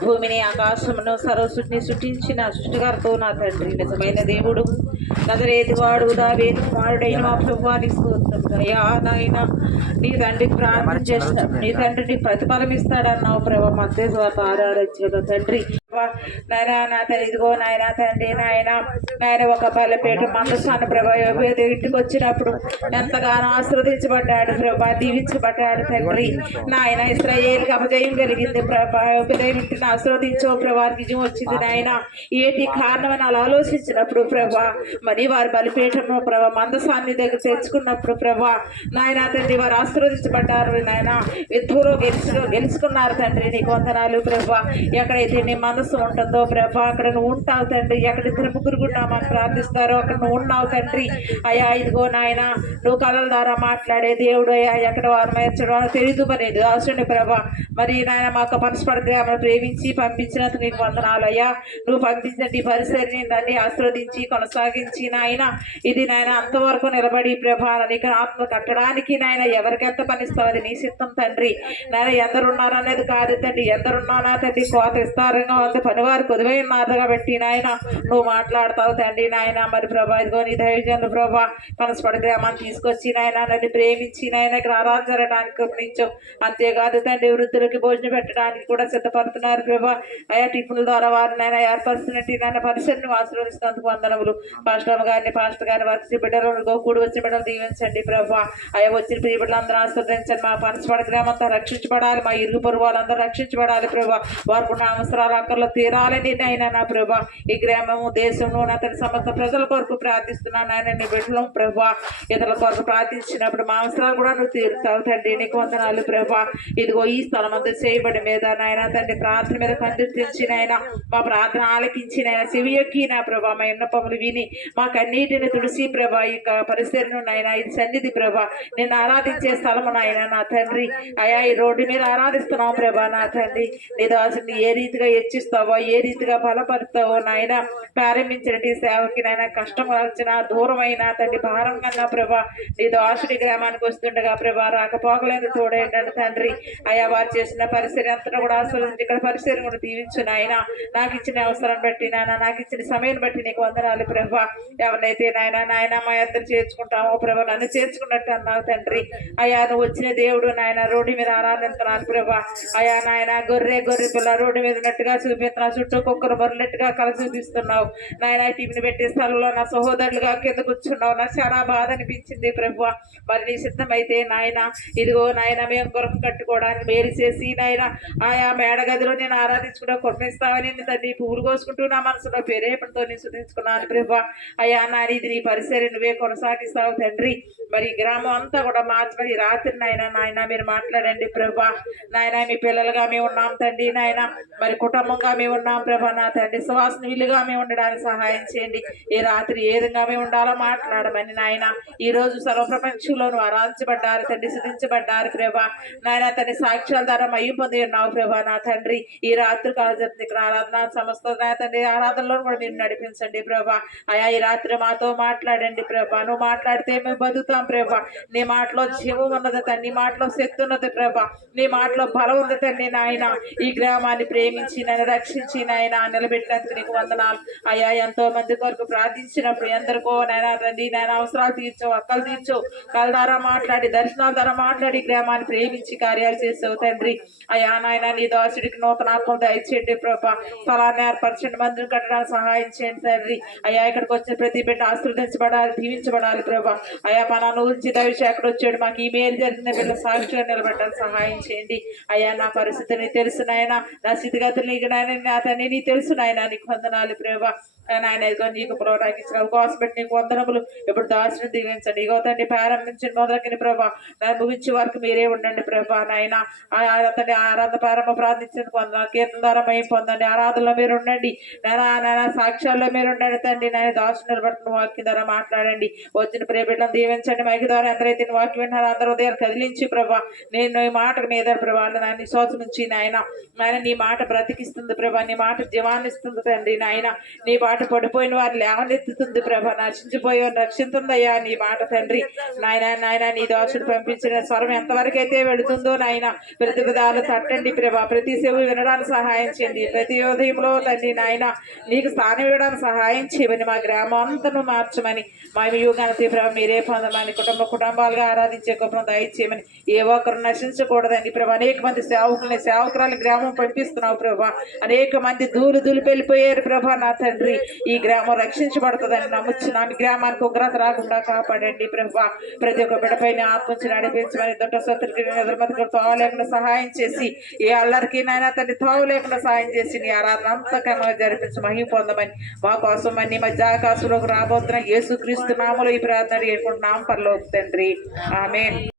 భూమిని ఆకాశమును సర్వసృష్టిని సృష్టించిన సృష్టికర్తవు నా తండ్రి, నిజమైన దేవుడు, నజరేతువాడు దావీదు కుమారుడైన మా ప్రభువానికి స్తోత్రం. అయ్యా నాయన, నీ తండ్రికి ప్రార్థన చేసిన నీ తండ్రికి ప్రతిఫలం ఇస్తాడన్నావు ప్రభా. మధ్య 6 తండ్రి నాయన, నా తండ్రి ఇదిగో నాయన తండ్రి నాయన నాయన ఒక బలపేట మందసాను ప్రభా ఇంటికి వచ్చినప్పుడు ఎంతగానో ఆశీర్వదించబడ్డాడు ప్రభా, దీవించబడ్డాడు తండ్రి నాయన. ఇశ్రాయేలుకి అపజయం కలిగింది ప్రభా, ఉదయం ఇంటిని ఆశీర్వదించో ప్రభా, విజయం వచ్చింది నాయన. ఏంటి కారణం అని అలా ఆలోచించినప్పుడు ప్రభా, మరి వారి బలిపీఠము ప్రభా మందసాన్ని దగ్గర తెచ్చుకున్నప్పుడు ప్రభా నాయన తండ్రి వారు ఆశీర్వదించబడ్డారు నాయన. యుద్ధంలో గెలుచుకున్నారు తండ్రి, నీకు వందనాలు ప్రభా. ఎక్కడైతే నీ మనసు ఉంటుందో ప్రభా అక్కడ నువ్వు ఉంటావు తండ్రి. ఎక్కడ 2-3 ఉన్నామని ప్రార్థిస్తారో అక్కడ నువ్వు ఉన్నావు తండ్రి. అయ్యా ఇదిగో నాయన, నువ్వు కళల ద్వారా మాట్లాడే దేవుడు అయ్యా. ఎక్కడ వారు మేర్చడం తెలియదు మరి దాసుని ప్రభా. మరి నాయన మాకు పరస్పర గ్రామాన్ని ప్రేమించి పంపించినందుకు నీకు వందనాలు అయ్యా. నువ్వు పంపించిన ఈ పరిసరిని దాన్ని ఆశీర్వదించి కొనసాగించి నాయన, ఇది నాయన అంతవరకు నిలబడి ప్రభా నీకు ఆత్మ కట్టడానికి నాయన ఎవరికెంత పనిస్తావు అది నీ సిద్ధం తండ్రి. నాయన ఎందరున్నారు అనేది కాదు తండ్రి, ఎందరున్నానా తండ్రి కోత విస్తారంగా ఉంది, పనివారు కొద్దిగా ఉన్నారు కాబట్టి నాయన నువ్వు మాట్లాడతావు తండ్రి నాయన. మరి ప్రభా ఇదిగో నీ దైవజనులు ప్రభా పనసపడి గ్రామాన్ని తీసుకొచ్చి నాయన నన్ను ప్రేమించి నాయన ఇక్కడ ఆరాధన జరగడానికి ఉపయోగించావు. అంతేకాదు తండ్రి వృద్ధులకి భోజనం పెట్టడానికి కూడా సిద్ధపడుతున్నారు ప్రభా. ఆయా టిఫిన్ల ద్వారా వారిని నాయన ఏర్పరుస్తున్నట్టు నాయన పరిసరిని ఆశీర్వదిస్తున్నందుకు వందనములు. పాస్టర్ గారిని వర్షి బిడ్డలు కూడి వచ్చిన బిడ్డలు దీవించండి ప్రభా. అయ్యా వచ్చిన ప్రియ బిడ్డలందరూ ఆశీర్వదించండి. మా పనసపడి గ్రామం అంతా రక్షించబడాలి, మా ఇరుగు పొరుగు వాళ్ళందరూ రక్షించబడాలి ప్రభా. వారికి ఉన్న అవసరాలు అక్కర్లో తీరాలని అయినా నా ప్రభా. ఈ గ్రామము దేశంలో నా తన సమస్త ప్రజల కొరకు ప్రార్థిస్తున్నాను ఆయన. నీ బిడ్డలు ప్రభా ఇతరుల కొరకు ప్రార్థించినప్పుడు మా అవసరాలు కూడా నువ్వు తీరుతావు తండ్రి, నీకు వందనాలు ప్రభా. ఇదిగో ఈ స్థలం అంతా చేయబడి మీద నాయన తండ్రి ప్రార్థన మీద కందిర్తించి నాయన మా ప్రార్థన ఆలకించి నాయన చెవియొక్కి నా ప్రభా మా విన్నపములు విని మా కన్నీటిని తుడిసి ప్రభా ఈ పరిసరను నాయన ఇది సన్నిధి ప్రభా నేను ఆరాధించే స్థలము నాయన నా తండ్రి. అయా ఈ రోడ్డు మీద ఆరాధిస్తున్నావు ప్రభా నా తండ్రి. నీ దాసుని ఏ రీతిగా హెచ్చిస్తావో ఏ రీతిగా బలపరుస్తావో నాయన ప్రారంభించినట్టు సేవకి నాయన కష్టం వచ్చిన దూరమైన తండ్రి భారం కన్నా ప్రభా నీ దాసుడి గ్రామానికి వస్తుండగా ప్రభా రాకపోకలేదు తోడేంటండి తండ్రి. అయా వారు చేసిన పరిసరం అంతా కూడా ఆశీర్వదించి ఇక్కడ పరిసరం కూడా దీవించు నాయన. నాకు ఇచ్చిన అవసరం బట్టి నాయన నాకు ఇచ్చిన సమయం బట్టి నీకు వందనాలు ప్రభా. ఎవరినైతే నాయన మా ఇద్దరు చేర్చుకుంటామో ప్రభా నన్ను చేర్చుకున్నట్టు అన్నావు తండ్రి. అయా నువ్వు వచ్చిన దేవుడు నాయన రోడ్డు మీద ఆరాధిస్తున్నాను ప్రభా. అయా నాయన గొర్రె పిల్ల రోడ్డు మీద ఉన్నట్టుగా చూపిస్తున్నా, చుట్టూ కుక్కరు బొర్రెట్టుగా కల చూపిస్తున్నావు నాయన. టీవీని పెట్టే స్థలంలో నా సహోదరులుగా కింద కూర్చున్నావు, నాకు చాలా బాధ అనిపించింది ప్రభు. మరి నీ సిద్ధమైతే నాయన ఇదిగో నాయన మేము గృహం కట్టుకోవడానికి మేలు చేసి నాయన ఆయా మేడగదిలో నేను ఆరాధించుకుంటూ కొట్టిస్తావని తండ్రి పువ్వులు కోసుకుంటూ నా మనసులో పేరేపటితో నేను శుద్ధించుకున్నాను ప్రభు. అయ్యా నాని ఇది నీ పరిసరి నువ్వే కొనసాగిస్తావు తండ్రి. మరి గ్రామం అంతా కూడా మార్చి రాత్రి నాయన మీరు మాట్లాడండి ప్రభా. నాయన మీ పిల్లలుగా మేము ఉన్నాం తండ్రి నాయన, మరి కుటుంబంగా మేము ఉన్నాం ప్రభా నా తండ్రి. సువాసన వీలుగా మేము ఉండడానికి సహాయం చేయండి. ఈ రాత్రి ఏ విధంగా మేము ఉండాలో మాట్లాడమని నాయన. ఈ రోజు సర్వప్రపంచంలో నువ్వు ఆరాధించబడ్డారు తండ్రి, సిద్ధించబడ్డారు ప్రభా నాయన తండ్రి. సాక్ష్యాల ద్వారా మయ్యి పొంది ఉన్నావు ప్రభా నా తండ్రి. ఈ రాత్రి కాలం చెప్తుంది ఇక్కడ ఆరాధన సమస్త తండ్రి ఆరాధనలో కూడా మీరు నడిపించండి ప్రభా. అయా ఈ రాత్రి మాతో మాట్లాడండి ప్రభా. నువ్వు మాట్లాడితే మేము బతుకుతాం ప్రభా. నీ మాటలో జీవం ఉన్నది తండ్రి, నీ మాటలో శక్తి ఉన్నది ప్రభా, నీ మాటలో బలం ఉంది తండ్రి నాయన. ఈ గ్రామాన్ని ప్రేమించి నన్ను రక్షించి నాయన నిలబెట్టినందుకు నీకు వందనాలు. అయ్యా ఎంతో మంది కొరకు ప్రార్థించినప్పుడు ఎందరికో నాయన తండ్రి నాయన అవసరాలు తీర్చు, అక్కలు తీర్చు, కళ్ళ ద్వారా మాట్లాడి దర్శనాల ద్వారా మాట్లాడి గ్రామాన్ని ప్రేమించి కార్యాలు చేసావు తండ్రి. అయ్యా నాయన నీ దాసుడికి నూతన ఆత్మలు దయచేయండి ప్రభా. స్థలాన్ని ఏర్పరచండి, మందిరం కట్టడానికి సహాయం చేయండి తండ్రి. అయ్యా ఇక్కడికి వచ్చిన ప్రతి బిడ్డ ఆశీర్వదించబడాలి, దీవించబడాలి ప్రభా. అయ్యా పలానా నుంచి దైవశాఖడు వచ్చాడు మాకు ఈ మేలు జరిగిన బిడ్డ సాక్షిగా నిలబెట్టాలి సహాయం చేయండి. అయ్యా నా పరిస్థితిని తెలుసు నాయన, నా స్థితిగతులు నీకు నాయన నా తండ్రి నీ తెలుసు నాయన, నీకు వందనాలు ప్రభా. నాయన ఇదిగో నీకు ప్రోత్సహించిన అవకాశం పెట్టి నీకు వందనములు. ఇప్పుడు దాసుని దీవించండి ఇగో తండ్రి ప్రారంభించిన మొదలకిన ప్రభా నన్ను ముగించే వరకు మీరే ఉండండి ప్రభా నాయన. తండ్రి ఆరాధన ప్రారంభ ప్రార్థించేందుకు వందనాలు. కీర్తన ద్వారా మేము పొందండి, ఆరాధనలో మీరు ఉండండి నాయన, సాక్ష్యాల్లో మీరు ఉండండి తండ్రి. నాయన దాసు నిలబడుతున్న వాక్యం ద్వారా మాట్లాడండి. వచ్చిన ప్రియ బిడ్డలను దీవించండి. మైకి ద్వారా ఎందరైతే వాక్యం వింటున్నారో అందరూ ఉదయాలు కదిలించి ప్రభా నేను ఈ మాటకు మీద ప్రభా నాయన శ్వాస నుంచి నాయన నీ మాట బ్రతికిస్తుంది ప్రభా. నీ మాట జీవాన్ని ఇస్తుంది తండ్రి నాయన. నీ మాట పడిపోయిన వారు లేవనెత్తుతుంది ప్రభా. నశించిపోయి రక్షిస్తుందయ్యా నీ మాట తండ్రి నాయన. నీ దాసుడు పంపించిన స్వరం ఎంతవరకు అయితే వెళుతుందో నాయన, ప్రతి విధాలు తట్టండి ప్రభా. ప్రతి సేవ వినడానికి సహాయం చేయండి. ప్రతి ఉదయంలో తండ్రి నాయన నీకు స్థానం ఇవ్వడానికి సహాయం చేయమని, మా గ్రామం అంతను మార్చమని, మా యుగానికి ప్రభా మీరే పొందమని, కుటుంబాలుగా ఆరాధించే గొప్ప దయచేయమని, ఏ ఒక్కరు నశించకూడదండి ప్రభా. అనేక మంది సేవకురాలు గ్రామం పంపిస్తున్నావు ప్రభా. అనేక మంది దులిపెళ్ళిపోయారు ప్రభా నా తండ్రి. ఈ గ్రామం రక్షించబడుతుందని నమ్ముచున్నాను. గ్రామానికి ఉగ్రత రాకుండా కాపాడండి ప్రభా. ప్రతి ఒక్క బిడ్డపైన ఆత్మచి నడిపించమని, దొడ్డ శత్రుకి ఎదురుమతికి తోవ లేకుండా సహాయం చేసి, ఏ అల్లరికి నాయన తండ్రి తోవ లేకుండా సహాయం చేసి నీ ఆరాధన అంతకన్నా జరిపించి మహిమ పొందమని, మా కోసం అన్ని మధ్య ఆకాశంలోకి రాబోతున్న యేసుక్రీస్తు నామములో ఈ ప్రార్థన చేసుకుంటున్నాం పరలోక తండ్రి. ఆమేన్.